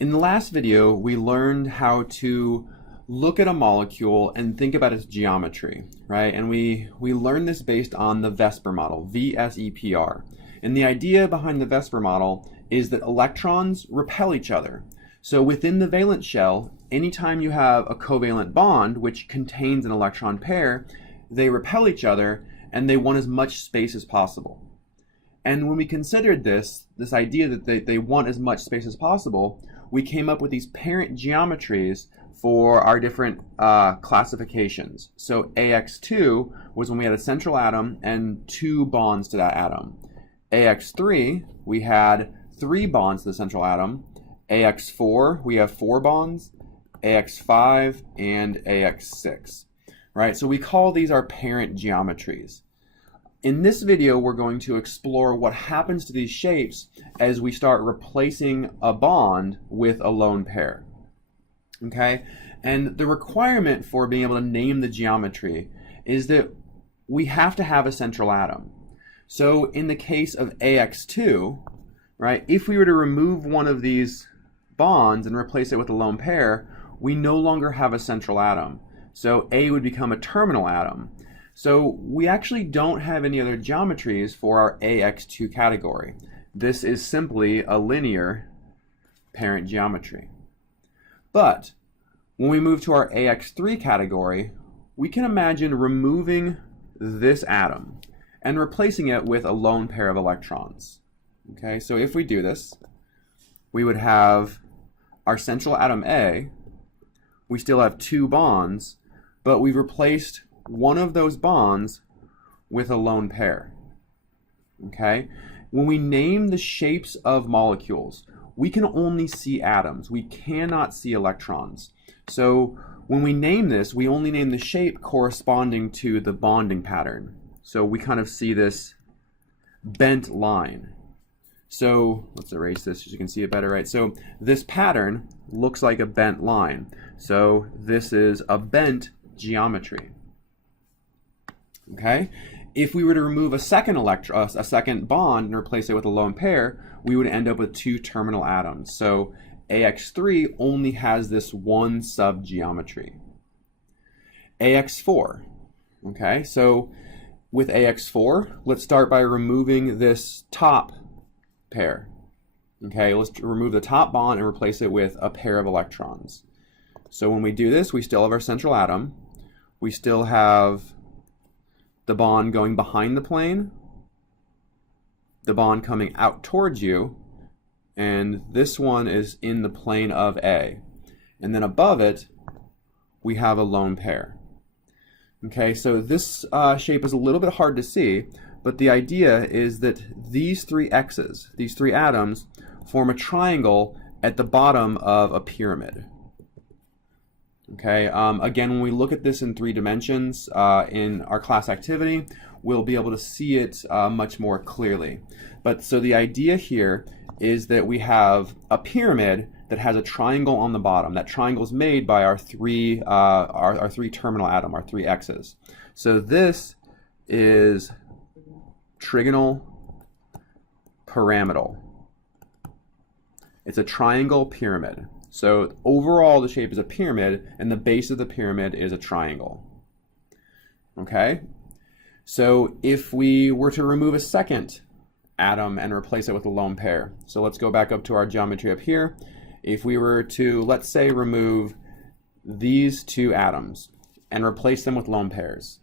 In the last video, we learned how to look at a molecule and think about its geometry, right? And we learned this based on the Vesper model, VSEPR. And the idea behind the Vesper model is that electrons repel each other. So within the valence shell, anytime you have a covalent bond, which contains an electron pair, they repel each other and they want as much space as possible. And when we considered this idea that they want as much space as possible, we came up with these parent geometries for our different classifications. So AX2 was when we had a central atom and 2 bonds to that atom. AX3, we had 3 bonds to the central atom. AX4, we have 4 bonds. AX5 and AX6, right? So we call these our parent geometries. In this video, we're going to explore what happens to these shapes as we start replacing a bond with a lone pair. Okay? And the requirement for being able to name the geometry is that we have to have a central atom. So in the case of AX2, right, if we were to remove one of these bonds and replace it with a lone pair, we no longer have a central atom. So A would become a terminal atom. So we actually don't have any other geometries for our AX2 category. This is simply a linear parent geometry. But when we move to our AX3 category, we can imagine removing this atom and replacing it with a lone pair of electrons. Okay, so if we do this, we would have our central atom A. We still have 2 bonds, but we've replaced one of those bonds with a lone pair. Okay? When we name the shapes of molecules, we can only see atoms. We cannot see electrons. So when we name this, we only name the shape corresponding to the bonding pattern. So we kind of see this bent line. So let's erase this so you can see it better, right? So this pattern looks like a bent line. So this is a bent geometry. Okay? If we were to remove a second bond and replace it with a lone pair, we would end up with 2 terminal atoms. So AX3 only has this one subgeometry. AX4. Okay? So with AX4, let's start by removing this top pair. Okay? Let's remove the top bond and replace it with a pair of electrons. So when we do this, we still have our central atom. We still have the bond going behind the plane, the bond coming out towards you, and this one is in the plane of A. And then above it, we have a lone pair. Okay, so this shape is a little bit hard to see, but the idea is that these 3 X's, these 3 atoms, form a triangle at the bottom of a pyramid. Okay, again, when we look at this in 3 dimensions in our class activity, we'll be able to see it much more clearly. But so the idea here is that we have a pyramid that has a triangle on the bottom. That triangle is made by our 3 terminal atom, our 3 X's. So this is trigonal pyramidal. It's a triangle pyramid. So overall, the shape is a pyramid, and the base of the pyramid is a triangle. Okay? So if we were to remove a second atom and replace it with a lone pair, so let's go back up to our geometry up here. If we were to, let's say, remove these 2 atoms and replace them with lone pairs,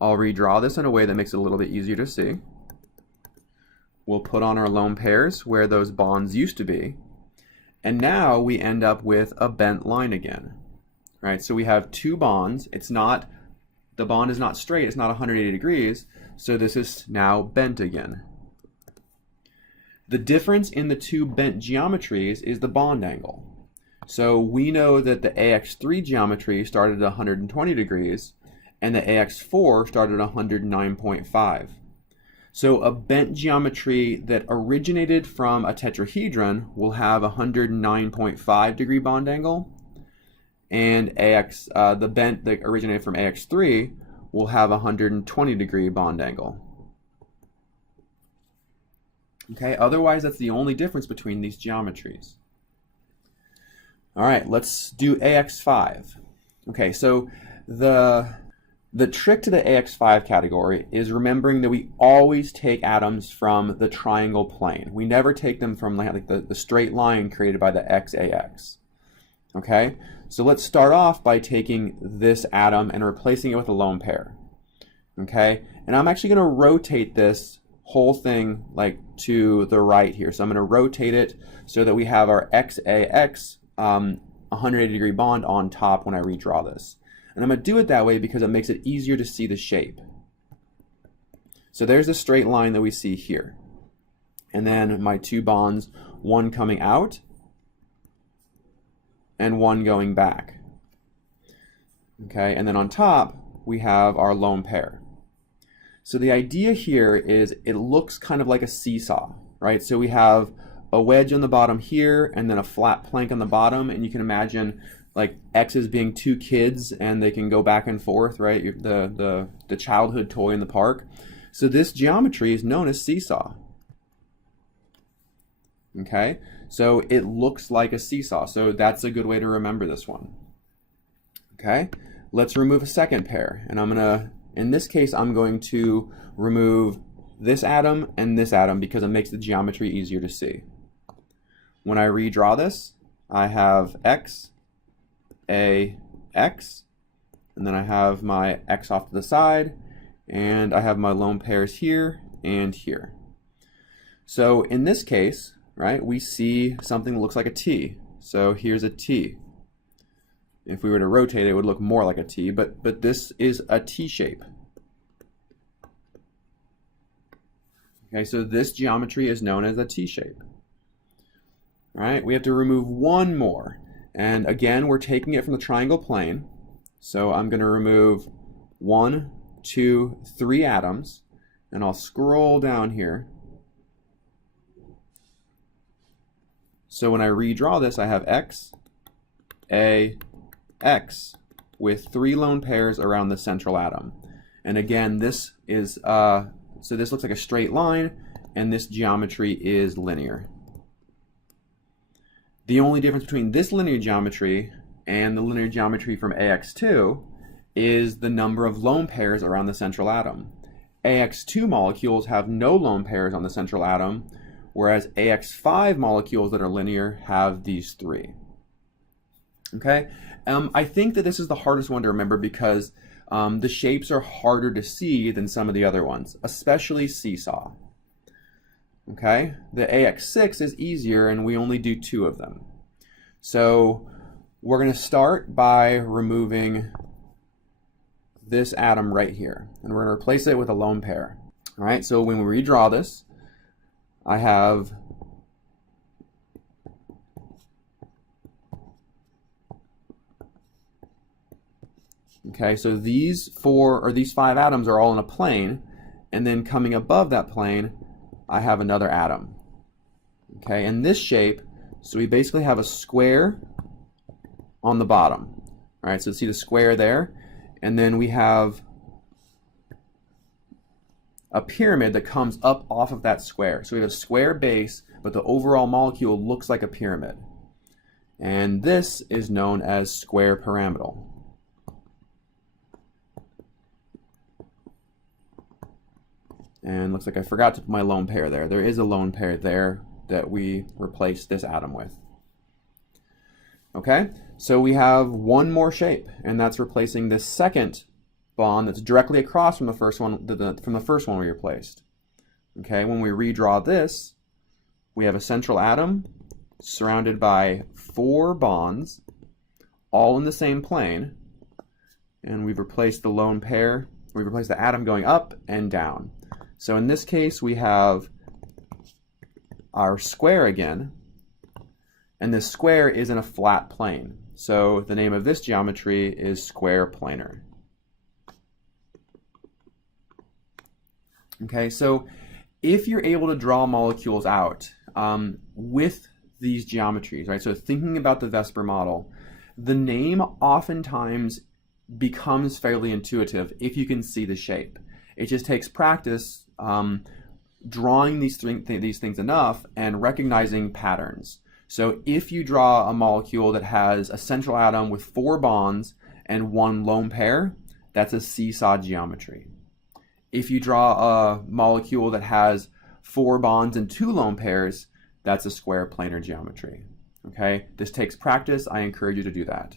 I'll redraw this in a way that makes it a little bit easier to see. We'll put on our lone pairs where those bonds used to be. And now we end up with a bent line again, right? So we have 2 bonds. The bond is not straight, it's not 180 degrees, so this is now bent again. The difference in the 2 bent geometries is the bond angle. So we know that the AX3 geometry started at 120 degrees, and the AX4 started at 109.5. So a bent geometry that originated from a tetrahedron will have a 109.5 degree bond angle, and the bent that originated from AX3 will have a 120 degree bond angle. Okay, otherwise that's the only difference between these geometries. All right, let's do AX5. Okay, so the trick to the AX5 category is remembering that we always take atoms from the triangle plane. We never take them from like the straight line created by the XAX. Okay, so let's start off by taking this atom and replacing it with a lone pair. Okay, and I'm actually going to rotate this whole thing like to the right here. So I'm going to rotate it so that we have our XAX 180-degree bond on top when I redraw this. And I'm going to do it that way because it makes it easier to see the shape. So there's the straight line that we see here. And then my two bonds, one coming out and one going back. Okay, and then on top we have our lone pair. So the idea here is it looks kind of like a seesaw, right? So we have a wedge on the bottom here and then a flat plank on the bottom, and you can imagine like X's being two kids and they can go back and forth, right? The childhood toy in the park. So this geometry is known as seesaw. Okay, so it looks like a seesaw, so that's a good way to remember this one. Okay, let's remove a second pair, and in this case I'm going to remove this atom and this atom because it makes the geometry easier to see. When I redraw this, I have X, A, X, and then I have my X off to the side, and I have my lone pairs here and here. So in this case, right, we see something that looks like a T. So here's a T. If we were to rotate it, it would look more like a T, but this is a T shape. Okay, so this geometry is known as a T shape. All right, we have to remove one more. And again, we're taking it from the triangle plane. So I'm going to remove 1, 2, 3 atoms, and I'll scroll down here. So when I redraw this, I have X, A, X with 3 lone pairs around the central atom. And again, this is, so this looks like a straight line, and this geometry is linear. The only difference between this linear geometry and the linear geometry from AX2 is the number of lone pairs around the central atom. AX2 molecules have no lone pairs on the central atom, whereas AX5 molecules that are linear have these 3. Okay, I think that this is the hardest one to remember because the shapes are harder to see than some of the other ones, especially seesaw. Okay, the AX6 is easier and we only do 2 of them. So we're going to start by removing this atom right here, and we're going to replace it with a lone pair. All right, so when we redraw this, I have okay, so these 5 atoms are all in a plane, and then coming above that plane I have another atom. Okay, in this shape, so we basically have a square on the bottom. All right, so see the square there, and then we have a pyramid that comes up off of that square. So we have a square base, but the overall molecule looks like a pyramid. And this is known as square pyramidal. And looks like I forgot to put my lone pair there. There is a lone pair there that we replaced this atom with. Okay, so we have one more shape, and that's replacing this second bond that's directly across from the first one we replaced. Okay, when we redraw this, we have a central atom surrounded by 4 bonds, all in the same plane, and we've replaced the lone pair. We've replaced the atom going up and down. So in this case, we have our square again, and this square is in a flat plane. So the name of this geometry is square planar. Okay, so if you're able to draw molecules out with these geometries, right? So thinking about the Vesper model, the name oftentimes becomes fairly intuitive if you can see the shape. It just takes practice drawing these things enough and recognizing patterns. So if you draw a molecule that has a central atom with 4 bonds and 1 lone pair, that's a seesaw geometry. If you draw a molecule that has 4 bonds and 2 lone pairs, that's a square planar geometry. Okay, this takes practice. I encourage you to do that.